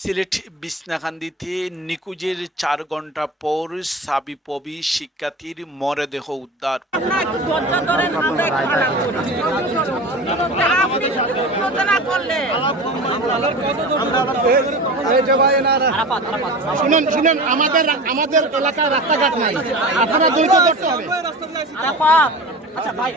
সিলেট বিছনাকান্দিতে নিখোঁজের ৪ ঘণ্টা পর সাবিপ্রবি শিক্ষার্থীর মরদেহ উদ্ধার। আপনারা একটু ধৈর্য ধরেন, আমরা একটু আলাপ করি। আপনি শুধু উত্তেজনা করলে শুনেন শুনেন, আমাদের আমাদের এলাকায় রাস্তাঘাট নাই, আপনারা দ্রুত ধরতে হবে। আচ্ছা ভাই,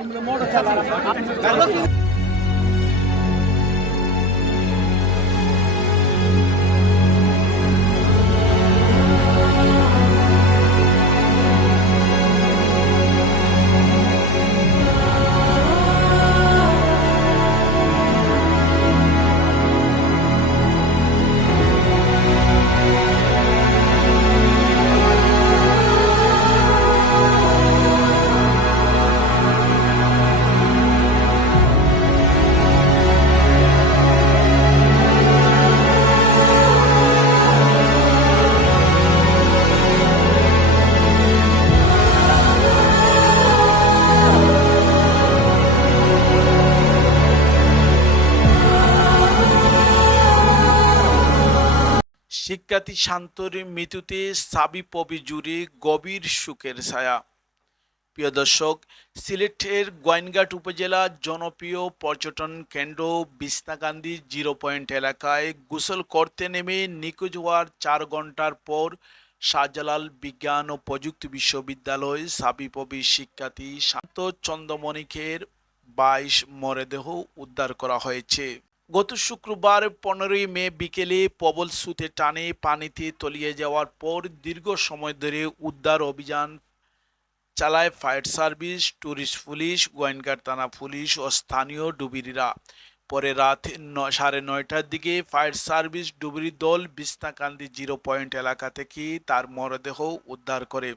শিক্ষার্থী শান্তর মৃত্যুতে সাবিপ্রবি জুড়ে গভীর শোকের ছায়া। প্রিয় দর্শক, সিলেটের গোয়াইনঘাট উপজেলার জনপ্রিয় পর্যটন কেন্দ্র বিছনাকান্দি 0 পয়েন্ট এলাকায় গোসল করতে নেমে নিখোঁজ হওয়ার ৪ ঘণ্টার পর শাহজালাল বিজ্ঞান ও প্রযুক্তি বিশ্ববিদ্যালয় সাবিপ্রবি শিক্ষার্থী শান্ত চন্দ্রমণিকের ২২ মরদেহ উদ্ধার করা হয়েছে। গত শুক্রবার ১৫ই মে বিকেলে প্রবল স্রোতের টানে পানিতে তলিয়ে যাওয়ার পর দীর্ঘ সময় ধরে উদ্ধার অভিযান চালায় fire service, tourist police, Gowainghat থানা পুলিশ ও স্থানীয় ডুবুরিরা। পরে রাত ৯:৩০টার দিকে ফায়ার সার্ভিস ডুবুরি দল বিছনাকান্দি 0 পয়েন্ট এলাকা থেকে তার মরদেহ উদ্ধার করে।